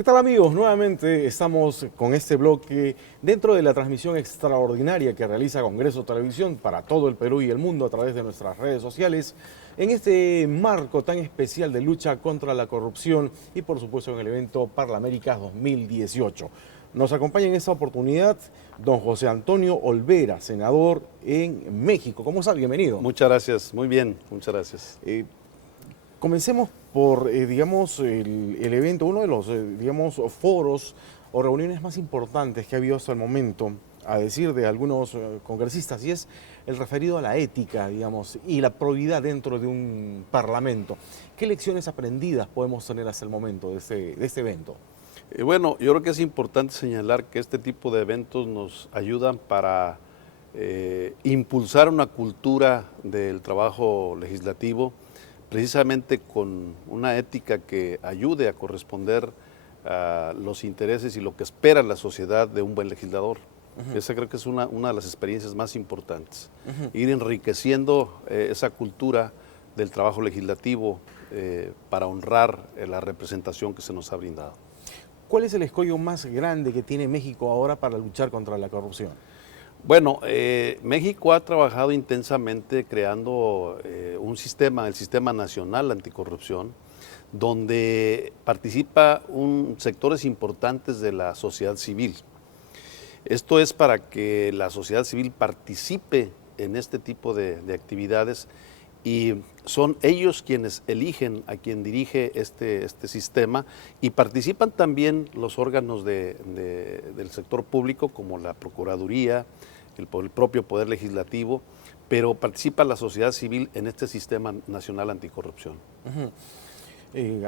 ¿Qué tal amigos? Nuevamente estamos con este bloque dentro de la transmisión extraordinaria que realiza Congreso Televisión para todo el Perú y el mundo a través de nuestras redes sociales, en este marco tan especial de lucha contra la corrupción y por supuesto en el evento Parlaméricas 2018. Nos acompaña en esta oportunidad don José Antonio Olvera, senador en México. ¿Cómo está? Bienvenido. Muchas gracias, muy bien, muchas gracias. Comencemos por, digamos, el evento, uno de los, digamos, foros o reuniones más importantes que ha habido hasta el momento, a decir de algunos congresistas, y es el referido a la ética, digamos, y la probidad dentro de un parlamento. ¿Qué lecciones aprendidas podemos tener hasta el momento de este evento? Bueno, yo creo que es importante señalar que este tipo de eventos nos ayudan para impulsar una cultura del trabajo legislativo, precisamente con una ética que ayude a corresponder a los intereses y lo que espera la sociedad de un buen legislador. Esa creo que es una de las experiencias más importantes. Ir enriqueciendo esa cultura del trabajo legislativo para honrar la representación que se nos ha brindado. ¿Cuál es el escollo más grande que tiene México ahora para luchar contra la corrupción? Bueno, México ha trabajado intensamente creando un sistema, el Sistema Nacional Anticorrupción, donde participa sectores importantes de la sociedad civil. Esto es para que la sociedad civil participe en este tipo de actividades y son ellos quienes eligen a quien dirige este sistema y participan también los órganos del sector público como la Procuraduría, el propio Poder Legislativo, pero participa la sociedad civil en este Sistema Nacional Anticorrupción.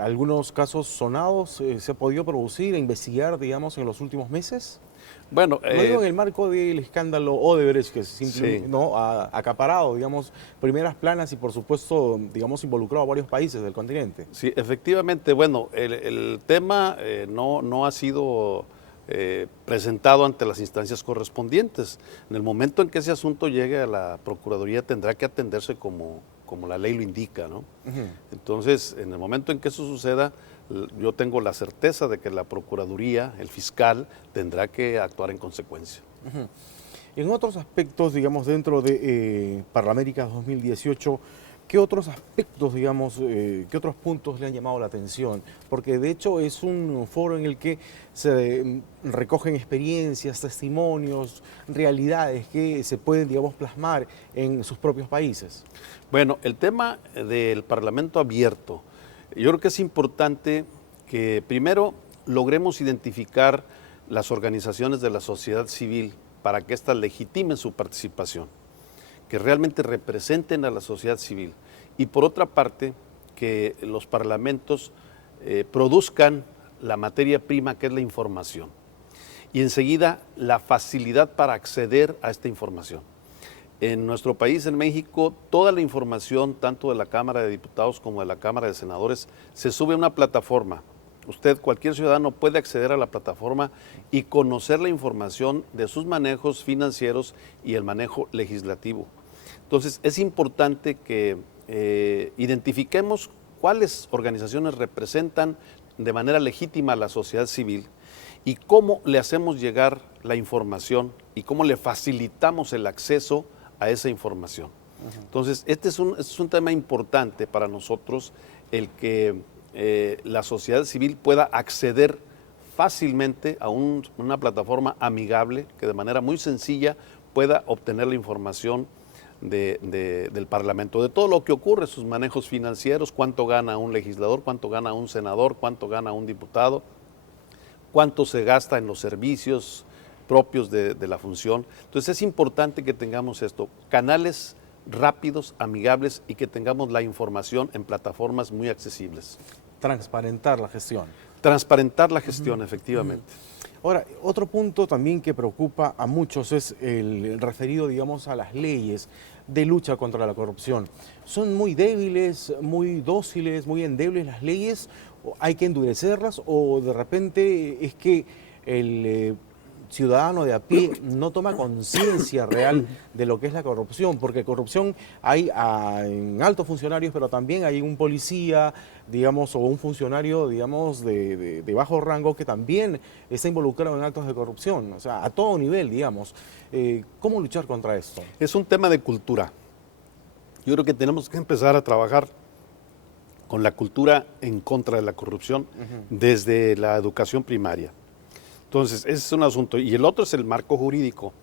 ¿Algunos casos sonados se ha podido producir e investigar, digamos, en los últimos meses? Bueno, Lo digo en el marco del escándalo Odebrecht, que simplemente sí. no ha acaparado, digamos, primeras planas y por supuesto, digamos, involucrado a varios países del continente. Sí, efectivamente, bueno, el tema no ha sido presentado ante las instancias correspondientes. En el momento en que ese asunto llegue a la Procuraduría tendrá que atenderse como la ley lo indica, ¿no? Entonces, en el momento en que eso suceda, yo tengo la certeza de que la Procuraduría, el fiscal, tendrá que actuar en consecuencia. En otros aspectos, digamos, dentro de Parlaméricas 2018, ¿qué otros aspectos, digamos, qué otros puntos le han llamado la atención? Porque de hecho es un foro en el que se recogen experiencias, testimonios, realidades que se pueden, digamos, plasmar en sus propios países. Bueno, el tema del Parlamento abierto, yo creo que es importante que primero logremos identificar las organizaciones de la sociedad civil para que éstas legitimen su participación, que realmente representen a la sociedad civil. Y por otra parte, que los parlamentos produzcan la materia prima que es la información. Y enseguida, la facilidad para acceder a esta información. En nuestro país, en México, toda la información, tanto de la Cámara de Diputados como de la Cámara de Senadores, se sube a una plataforma. Usted, cualquier ciudadano, puede acceder a la plataforma y conocer la información de sus manejos financieros y el manejo legislativo. Entonces, es importante que identifiquemos cuáles organizaciones representan de manera legítima a la sociedad civil y cómo le hacemos llegar la información y cómo le facilitamos el acceso a esa información. Entonces, este es un tema importante para nosotros, el que la sociedad civil pueda acceder fácilmente a una plataforma amigable que de manera muy sencilla pueda obtener la información del Parlamento, de todo lo que ocurre, sus manejos financieros, cuánto gana un legislador, cuánto gana un senador, cuánto gana un diputado, cuánto se gasta en los servicios propios de la función. Entonces es importante que tengamos esto, canales rápidos, amigables y que tengamos la información en plataformas muy accesibles. Transparentar la gestión. Transparentar la gestión, efectivamente. Ahora, otro punto también que preocupa a muchos es el referido, digamos, a las leyes de lucha contra la corrupción. ¿Son muy débiles, muy dóciles, muy endebles las leyes? ¿Hay que endurecerlas o de repente es que ciudadano de a pie no toma conciencia real de lo que es la corrupción, porque corrupción hay en altos funcionarios, pero también hay un policía, digamos, o un funcionario, digamos, de bajo rango que también está involucrado en actos de corrupción, o sea, a todo nivel, digamos. ¿Cómo luchar contra esto? Es un tema de cultura. Yo creo que tenemos que empezar a trabajar con la cultura en contra de la corrupción desde la educación primaria. Entonces, ese es un asunto. Y el otro es el marco jurídico.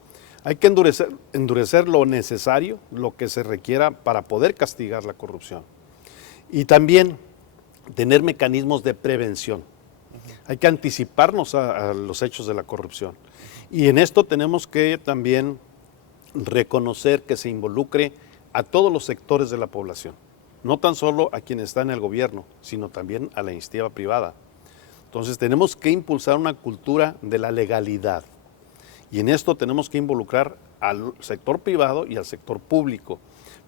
Hay que endurecer lo necesario, lo que se requiera para poder castigar la corrupción. Y también tener mecanismos de prevención. Hay que anticiparnos a los hechos de la corrupción. Y en esto tenemos que también reconocer que se involucre a todos los sectores de la población. No tan solo a quien está en el gobierno, sino también a la iniciativa privada. Entonces tenemos que impulsar una cultura de la legalidad y en esto tenemos que involucrar al sector privado y al sector público,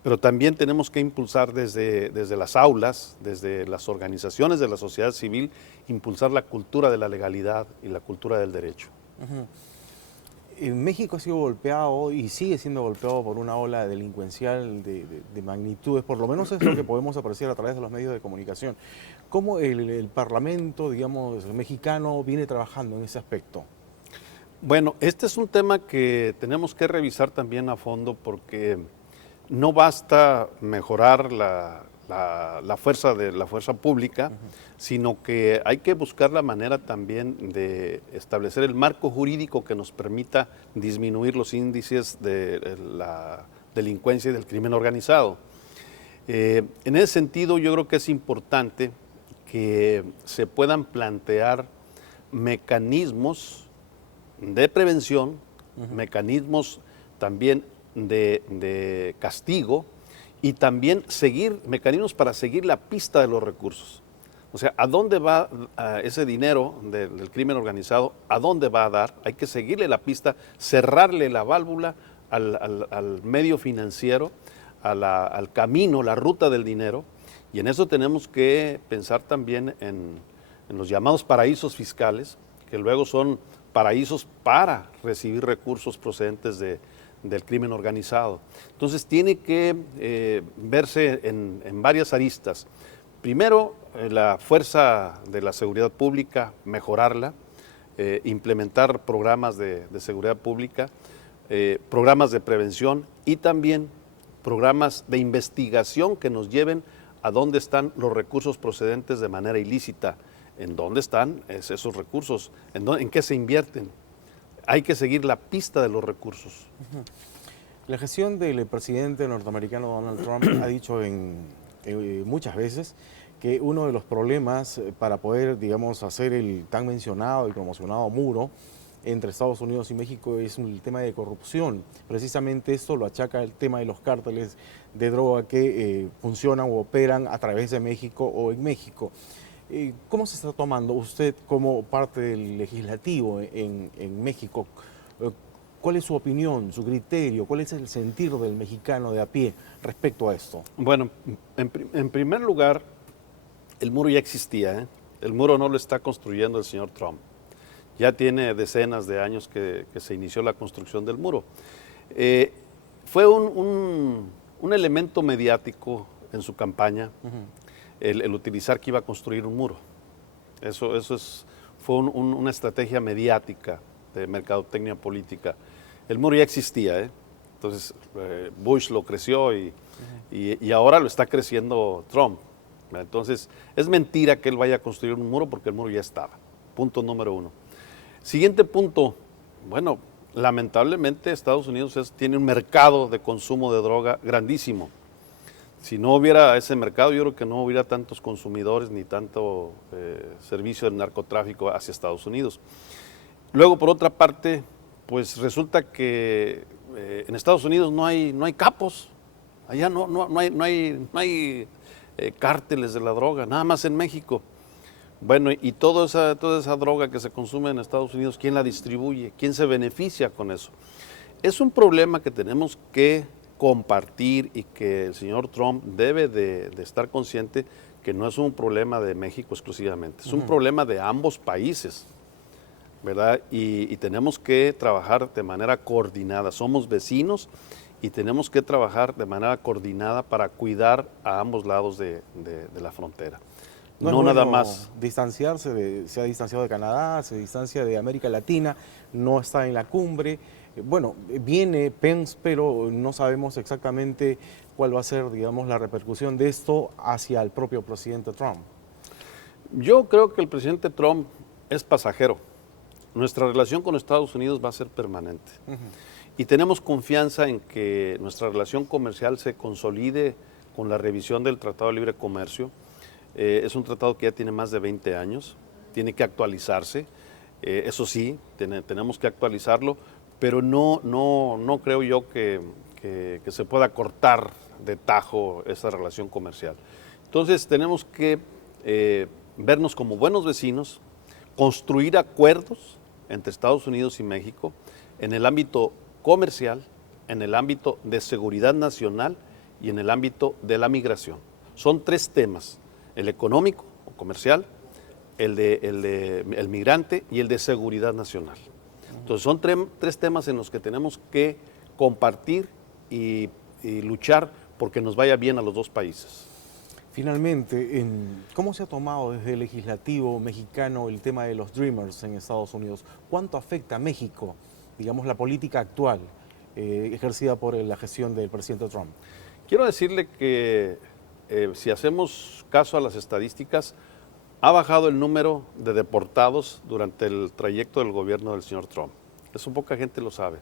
pero también tenemos que impulsar desde las aulas, desde las organizaciones de la sociedad civil, impulsar la cultura de la legalidad y la cultura del derecho. México ha sido golpeado y sigue siendo golpeado por una ola delincuencial de magnitudes, por lo menos es lo que podemos apreciar a través de los medios de comunicación. ¿Cómo el Parlamento, digamos, mexicano viene trabajando en ese aspecto? Bueno, este es un tema que tenemos que revisar también a fondo porque no basta mejorar la fuerza pública, sino que hay que buscar la manera también de establecer el marco jurídico que nos permita disminuir los índices de la delincuencia y del crimen organizado. En ese sentido, yo creo que es importante que se puedan plantear mecanismos de prevención, mecanismos también de castigo y también mecanismos para seguir la pista de los recursos. O sea, ¿a dónde va ese dinero del crimen organizado? ¿A dónde va a dar? Hay que seguirle la pista, cerrarle la válvula al medio financiero, al camino, la ruta del dinero. Y en eso tenemos que pensar también en los llamados paraísos fiscales, que luego son paraísos para recibir recursos procedentes del crimen organizado. Entonces tiene que verse en varias aristas. Primero, la fuerza de la seguridad pública, mejorarla, implementar programas de seguridad pública, programas de prevención y también programas de investigación que nos lleven a dónde están los recursos procedentes de manera ilícita, en dónde están esos recursos, en qué se invierten. Hay que seguir la pista de los recursos. La gestión del presidente norteamericano Donald Trump ha dicho muchas veces que uno de los problemas para poder, digamos, hacer el tan mencionado y promocionado muro entre Estados Unidos y México es el tema de corrupción. Precisamente esto lo achaca el tema de los cárteles de droga que funcionan o operan a través de México o en México. ¿Cómo se está tomando usted como parte del legislativo en México? ¿Cuál es su opinión, su criterio? ¿Cuál es el sentir del mexicano de a pie respecto a esto? Bueno, en primer lugar, el muro ya existía, ¿eh? El muro no lo está construyendo el señor Trump. Ya tiene decenas de años que se inició la construcción del muro. Fue un elemento mediático en su campaña, el utilizar que iba a construir un muro. Fue una estrategia mediática de mercadotecnia política. El muro ya existía, ¿eh? Entonces Bush lo creció y ahora lo está creciendo Trump. Entonces es mentira que él vaya a construir un muro porque el muro ya estaba. Punto número uno. Siguiente punto, bueno, lamentablemente Estados Unidos tiene un mercado de consumo de droga grandísimo. Si no hubiera ese mercado, yo creo que no hubiera tantos consumidores ni tanto servicio de narcotráfico hacia Estados Unidos. Luego, por otra parte, pues resulta que en Estados Unidos no hay capos, allá no hay cárteles de la droga, nada más en México. Bueno, y toda esa droga que se consume en Estados Unidos, ¿quién la distribuye? ¿Quién se beneficia con eso? Es un problema que tenemos que compartir y que el señor Trump debe de estar consciente que no es un problema de México exclusivamente, es un problema de ambos países. ¿verdad? Y tenemos que trabajar de manera coordinada. Somos vecinos y tenemos que trabajar de manera coordinada para cuidar a ambos lados de la frontera. No nada bueno más. distanciarse, se ha distanciado de Canadá, se distancia de América Latina, no está en la cumbre. Bueno, viene Pence, pero no sabemos exactamente cuál va a ser, digamos, la repercusión de esto hacia el propio presidente Trump. Yo creo que el presidente Trump es pasajero. Nuestra relación con Estados Unidos va a ser permanente. Y tenemos confianza en que nuestra relación comercial se consolide con la revisión del Tratado de Libre Comercio. Es un tratado que ya tiene más de 20 años, tiene que actualizarse. Eso sí, tenemos que actualizarlo, pero no creo yo que se pueda cortar de tajo esa relación comercial. Entonces tenemos que vernos como buenos vecinos, construir acuerdos entre Estados Unidos y México en el ámbito comercial, en el ámbito de seguridad nacional y en el ámbito de la migración. Son 3 temas, el económico o comercial, el migrante y el de seguridad nacional. Entonces son 3 temas en los que tenemos que compartir y luchar porque nos vaya bien a los 2 países. Finalmente, ¿cómo se ha tomado desde el legislativo mexicano el tema de los Dreamers en Estados Unidos? ¿Cuánto afecta a México, digamos, la política actual ejercida por la gestión del presidente Trump? Quiero decirle que si hacemos caso a las estadísticas, ha bajado el número de deportados durante el trayecto del gobierno del señor Trump. Eso poca gente lo sabe.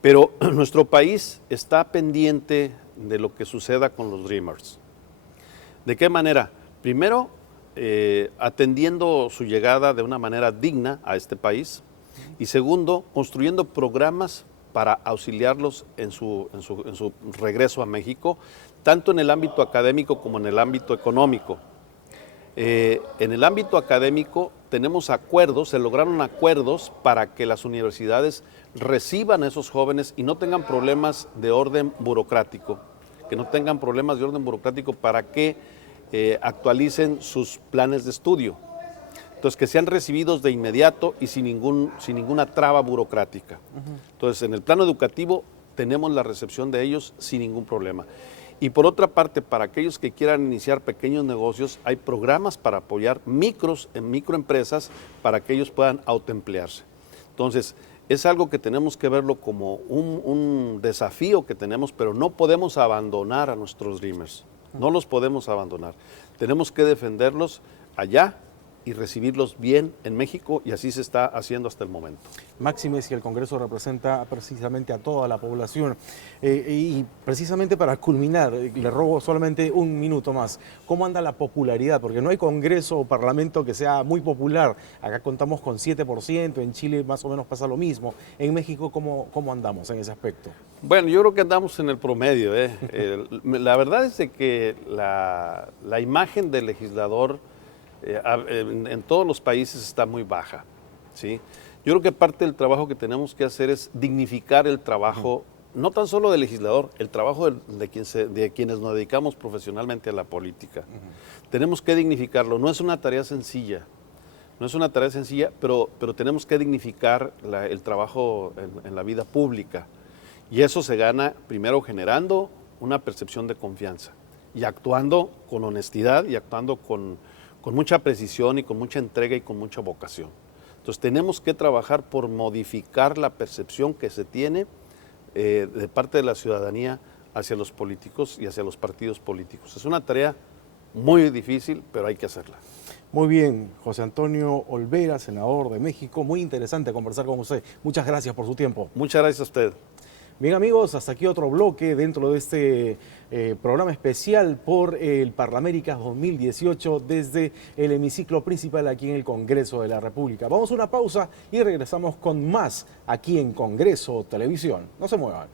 Pero nuestro país está pendiente de lo que suceda con los Dreamers. ¿De qué manera? Primero, atendiendo su llegada de una manera digna a este país. Y segundo, construyendo programas para auxiliarlos en su regreso a México, tanto en el ámbito académico como en el ámbito económico. En el ámbito académico tenemos acuerdos, se lograron acuerdos para que las universidades reciban a esos jóvenes y no tengan problemas de orden burocrático, para que actualicen sus planes de estudio. Entonces, que sean recibidos de inmediato y sin ninguna traba burocrática. Entonces, en el plano educativo tenemos la recepción de ellos sin ningún problema. Y por otra parte, para aquellos que quieran iniciar pequeños negocios, hay programas para apoyar microempresas para que ellos puedan autoemplearse. Entonces, es algo que tenemos que verlo como un desafío que tenemos, pero no podemos abandonar a nuestros Dreamers. No los podemos abandonar. Tenemos que defenderlos allá y recibirlos bien en México, y así se está haciendo hasta el momento. Máxime si el Congreso representa precisamente a toda la población. Y precisamente para culminar, le robo solamente un minuto más. ¿Cómo anda la popularidad? Porque no hay Congreso o Parlamento que sea muy popular. Acá contamos con 7%, en Chile más o menos pasa lo mismo. En México, ¿cómo andamos en ese aspecto? Bueno, yo creo que andamos en el promedio. La verdad es de que la imagen del legislador en todos los países está muy baja, ¿sí? Yo creo que parte del trabajo que tenemos que hacer es dignificar el trabajo, no tan solo del legislador, el trabajo de quienes nos dedicamos profesionalmente a la política. Tenemos que dignificarlo. No es una tarea sencilla, pero tenemos que dignificar el trabajo en la vida pública. Y eso se gana primero generando una percepción de confianza y actuando con honestidad y actuando con mucha precisión y con mucha entrega y con mucha vocación. Entonces tenemos que trabajar por modificar la percepción que se tiene de parte de la ciudadanía hacia los políticos y hacia los partidos políticos. Es una tarea muy difícil, pero hay que hacerla. Muy bien, José Antonio Olvera, senador de México. Muy interesante conversar con usted. Muchas gracias por su tiempo. Muchas gracias a usted. Bien amigos, hasta aquí otro bloque dentro de este programa especial por el Parlaméricas 2018 desde el hemiciclo principal aquí en el Congreso de la República. Vamos a una pausa y regresamos con más aquí en Congreso Televisión. No se muevan.